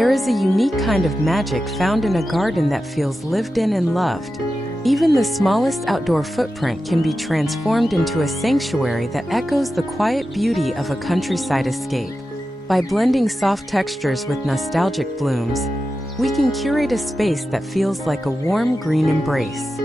There is a unique kind of magic found in a garden that feels lived in and loved. Even the smallest outdoor footprint can be transformed into a sanctuary that echoes the quiet beauty of a countryside escape. By blending soft textures with nostalgic blooms, we can curate a space that feels like a warm green embrace.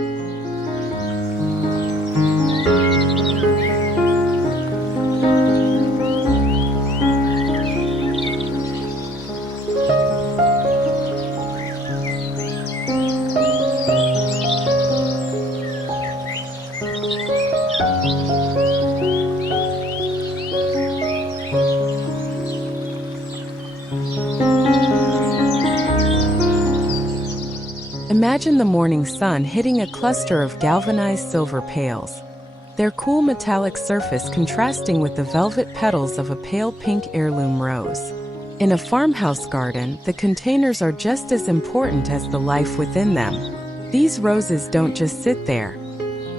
Imagine the morning sun hitting a cluster of galvanized silver pails, their cool metallic surface contrasting with the velvet petals of a pale pink heirloom rose. In a farmhouse garden, the containers are just as important as the life within them. These roses don't just sit there.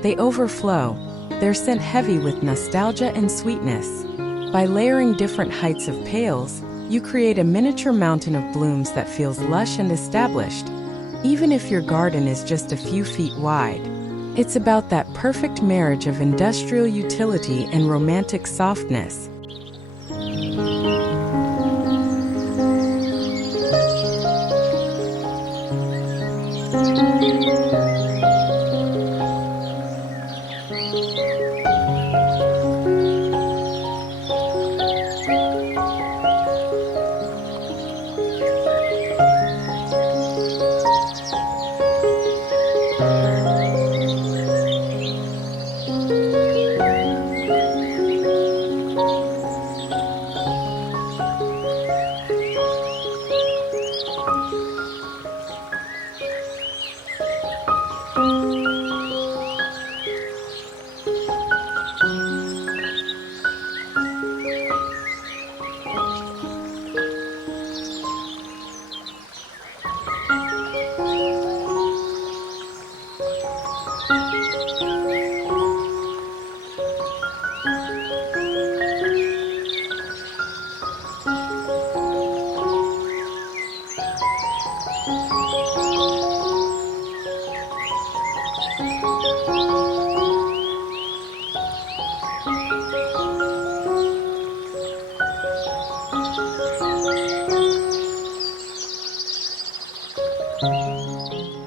They overflow, their scent heavy with nostalgia and sweetness. By layering different heights of pails, you create a miniature mountain of blooms that feels lush and established, even if your garden is just a few feet wide. It's about that perfect marriage of industrial utility and romantic softness.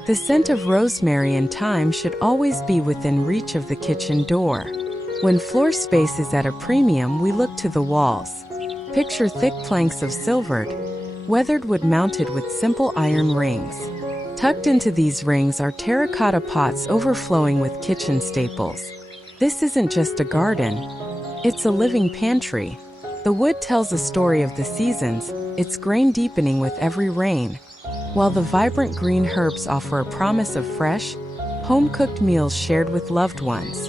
The scent of rosemary and thyme should always be within reach of the kitchen door. When floor space is at a premium, we look to the walls. Picture thick planks of silvered, weathered wood mounted with simple iron rings. Tucked into these rings are terracotta pots overflowing with kitchen staples. This isn't just a garden, it's a living pantry. The wood tells a story of the seasons, its grain deepening with every rain, while the vibrant green herbs offer a promise of fresh, home-cooked meals shared with loved ones.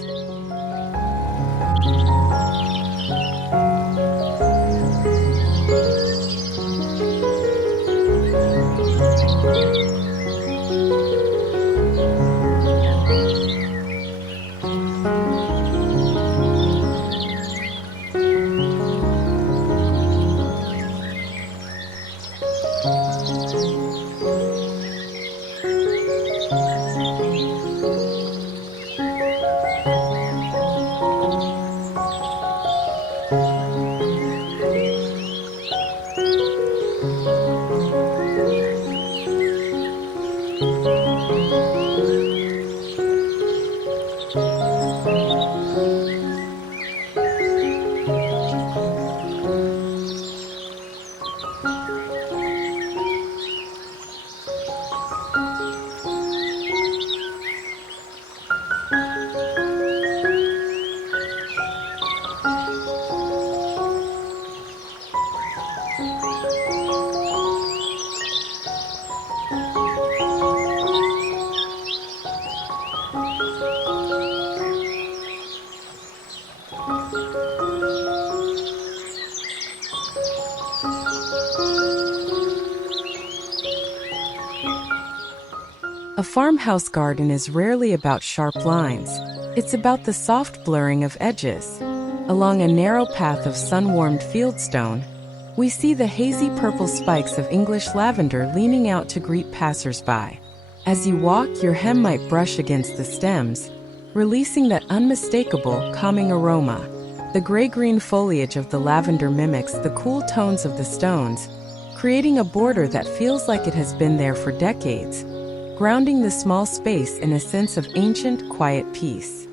A farmhouse garden is rarely about sharp lines. It's about the soft blurring of edges. Along a narrow path of sun-warmed fieldstone, We see the hazy purple spikes of English lavender leaning out to greet passersby. As you walk, your hem might brush against the stems, releasing that unmistakable, calming aroma. The gray-green foliage of the lavender mimics the cool tones of the stones, creating a border that feels like it has been there for decades, grounding the small space in a sense of ancient, quiet peace.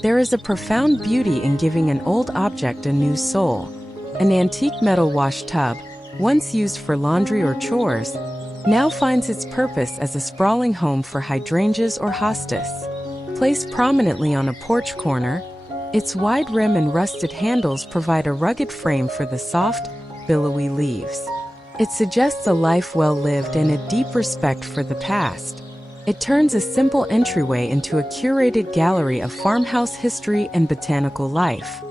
There is a profound beauty in giving an old object a new soul. An antique metal wash tub, once used for laundry or chores, now finds its purpose as a sprawling home for hydrangeas or hostas. Placed prominently on a porch corner, its wide rim and rusted handles provide a rugged frame for the soft, billowy leaves. It suggests a life well lived and a deep respect for the past. It turns a simple entryway into a curated gallery of farmhouse history and botanical life.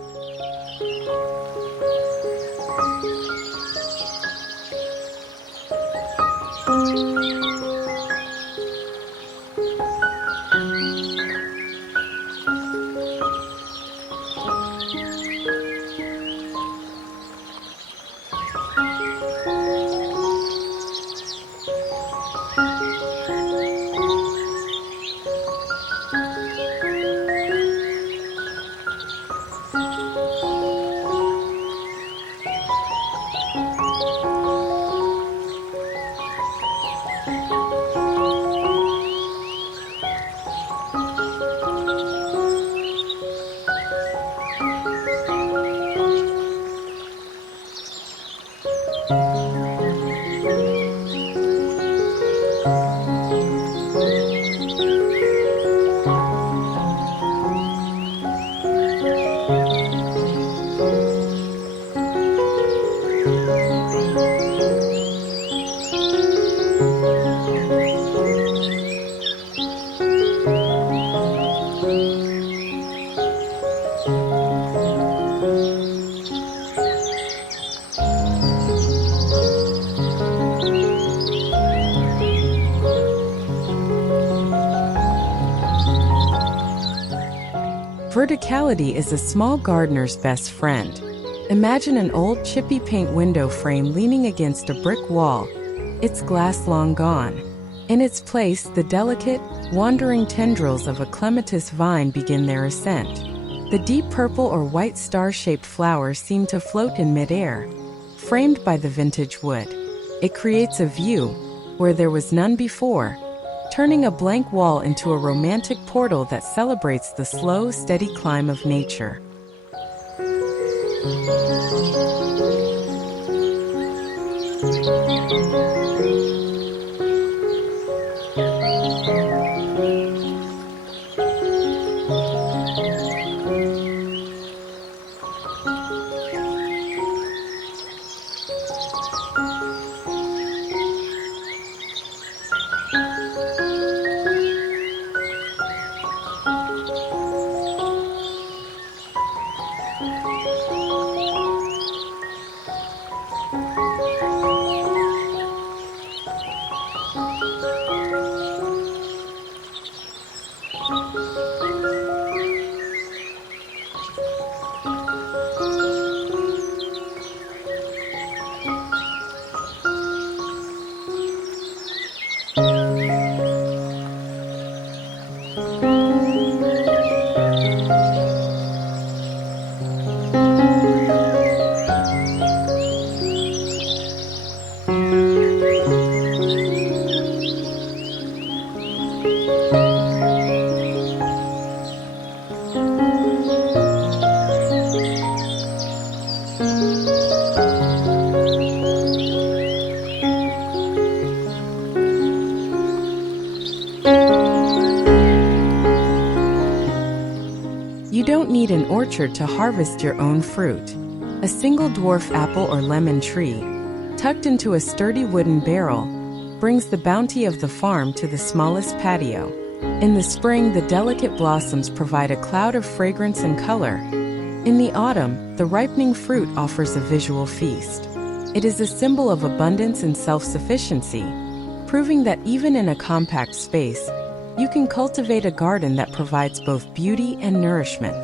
Verticality is a small gardener's best friend. Imagine an old chippy paint window frame leaning against a brick wall, its glass long gone. In its place, the delicate, wandering tendrils of a clematis vine begin their ascent. The deep purple or white star-shaped flowers seem to float in midair, framed by the vintage wood. It creates a view where there was none before, turning a blank wall into a romantic portal that celebrates the slow, steady climb of nature. You don't need an orchard to harvest your own fruit. A single dwarf apple or lemon tree, tucked into a sturdy wooden barrel, brings the bounty of the farm to the smallest patio. In the spring, the delicate blossoms provide a cloud of fragrance and color. In the autumn, the ripening fruit offers a visual feast. It is a symbol of abundance and self-sufficiency, proving that even in a compact space, you can cultivate a garden that provides both beauty and nourishment.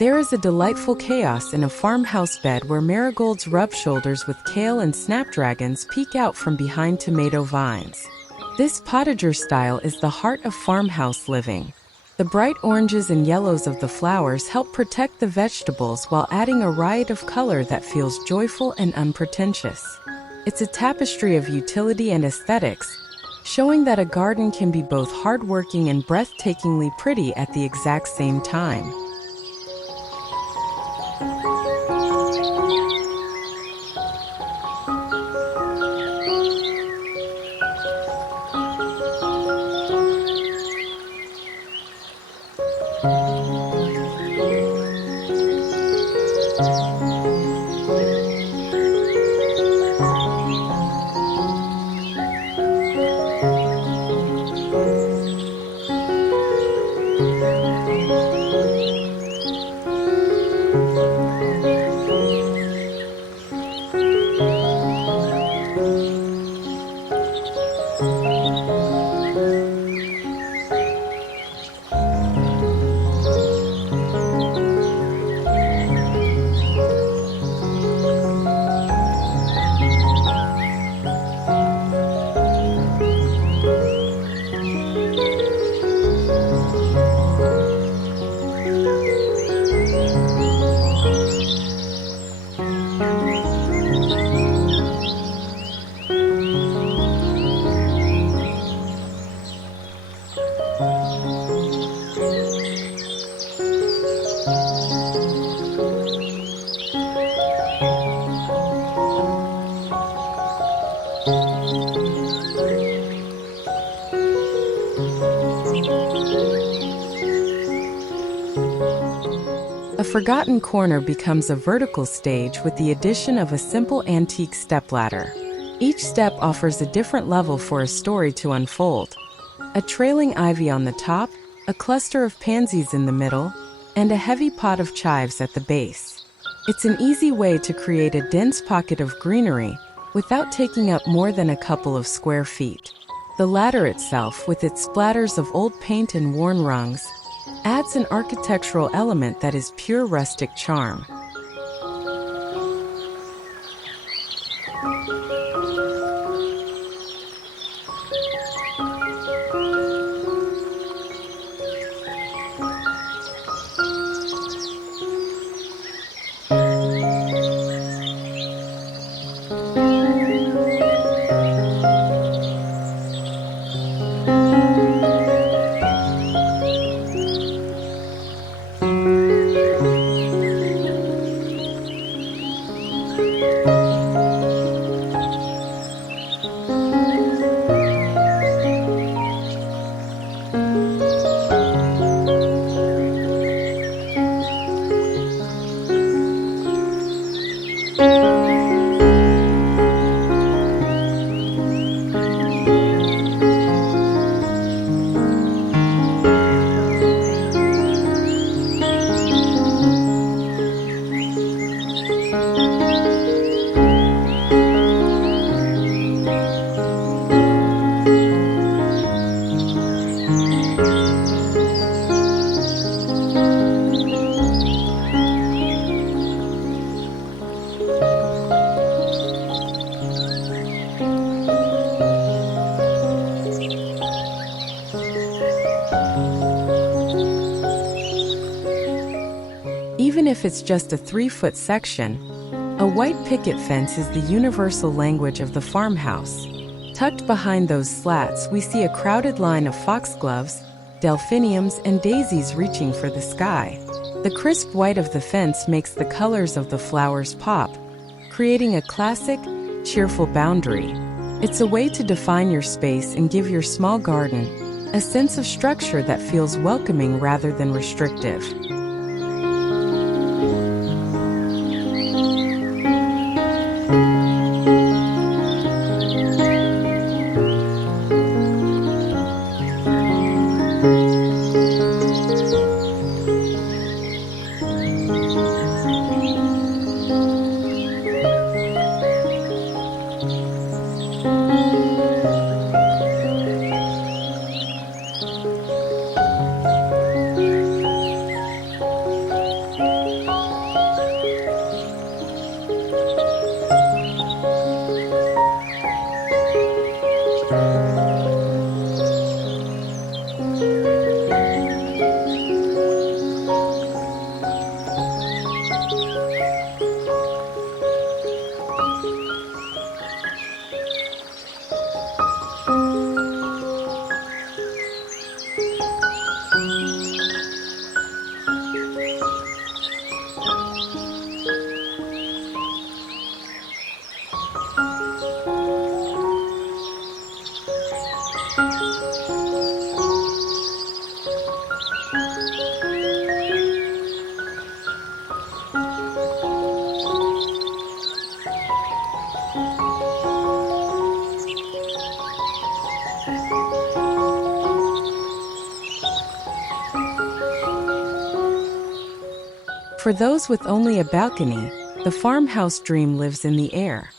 There is a delightful chaos in a farmhouse bed where marigolds rub shoulders with kale and snapdragons peek out from behind tomato vines. This potager style is the heart of farmhouse living. The bright oranges and yellows of the flowers help protect the vegetables while adding a riot of color that feels joyful and unpretentious. It's a tapestry of utility and aesthetics, showing that a garden can be both hardworking and breathtakingly pretty at the exact same time. A forgotten corner becomes a vertical stage with the addition of a simple antique stepladder. Each step offers a different level for a story to unfold. A trailing ivy on the top, a cluster of pansies in the middle, and a heavy pot of chives at the base. It's an easy way to create a dense pocket of greenery without taking up more than a couple of square feet. The ladder itself, with its splatters of old paint and worn rungs, adds an architectural element that is pure rustic charm. Even if it's just a 3-foot section, a white picket fence is the universal language of the farmhouse. Tucked behind those slats, we see a crowded line of foxgloves, delphiniums, and daisies reaching for the sky. The crisp white of the fence makes the colors of the flowers pop, creating a classic, cheerful boundary. It's a way to define your space and give your small garden a sense of structure that feels welcoming rather than restrictive. For those with only a balcony, the farmhouse dream lives in the air.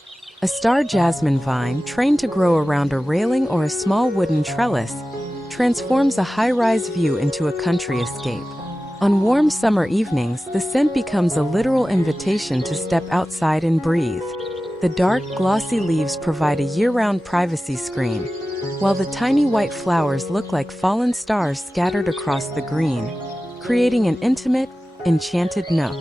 A star jasmine vine, trained to grow around a railing or a small wooden trellis, transforms a high-rise view into a country escape. On warm summer evenings, the scent becomes a literal invitation to step outside and breathe. The dark, glossy leaves provide a year-round privacy screen, while the tiny white flowers look like fallen stars scattered across the green, creating an intimate, enchanted nook.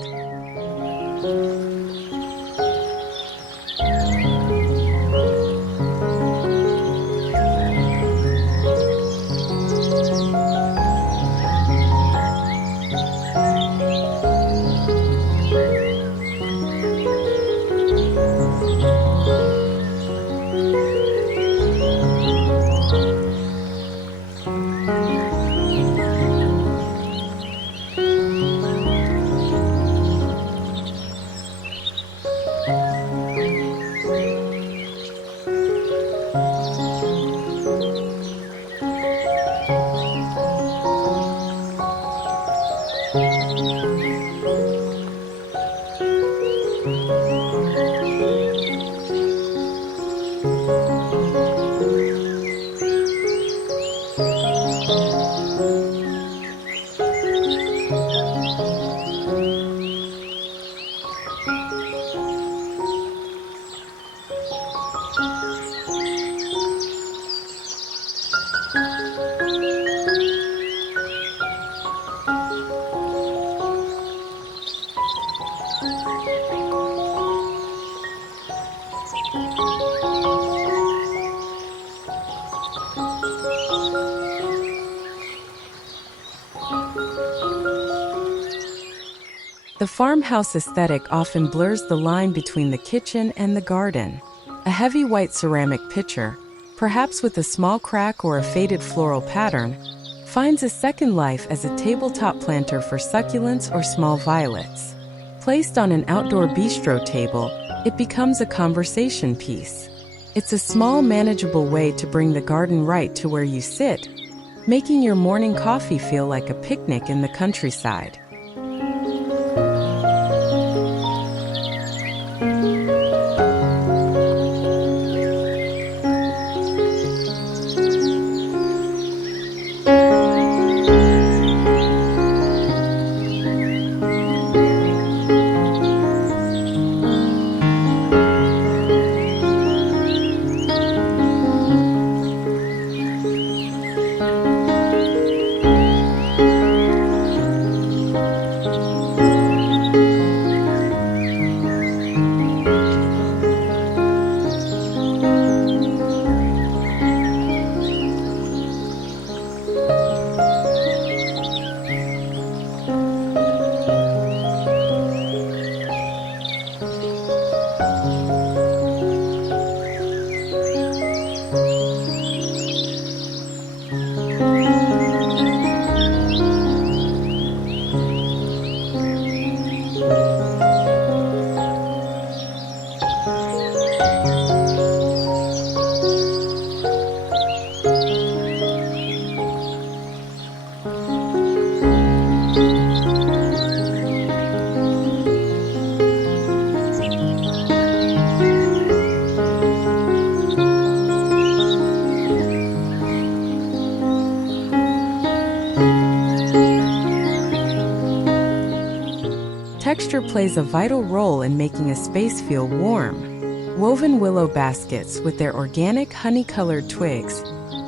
The farmhouse aesthetic often blurs the line between the kitchen and the garden. A heavy white ceramic pitcher, perhaps with a small crack or a faded floral pattern, finds a second life as a tabletop planter for succulents or small violets. Placed on an outdoor bistro table, it becomes a conversation piece. It's a small, manageable way to bring the garden right to where you sit, making your morning coffee feel like a picnic in the countryside. Texture plays a vital role in making a space feel warm. Woven willow baskets with their organic honey-colored twigs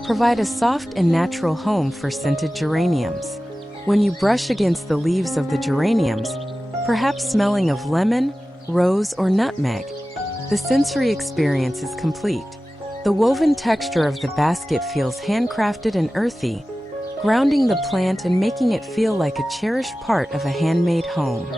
provide a soft and natural home for scented geraniums. When you brush against the leaves of the geraniums, perhaps smelling of lemon, rose, or nutmeg, the sensory experience is complete. The woven texture of the basket feels handcrafted and earthy, grounding the plant and making it feel like a cherished part of a handmade home.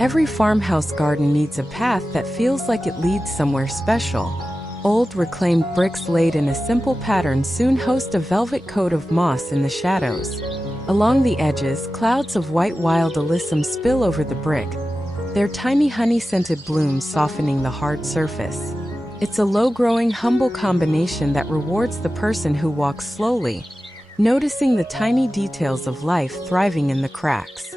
Every farmhouse garden needs a path that feels like it leads somewhere special. Old reclaimed bricks laid in a simple pattern soon host a velvet coat of moss in the shadows. Along the edges, clouds of white wild alyssum spill over the brick, their tiny honey-scented blooms softening the hard surface. It's a low-growing, humble combination that rewards the person who walks slowly, noticing the tiny details of life thriving in the cracks.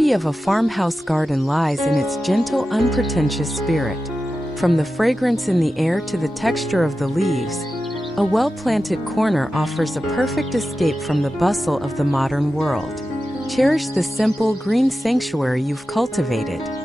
beauty of a farmhouse garden lies in its gentle, unpretentious spirit. From the fragrance in the air to the texture of the leaves, a well-planted corner offers a perfect escape from the bustle of the modern world. Cherish the simple, green sanctuary you've cultivated.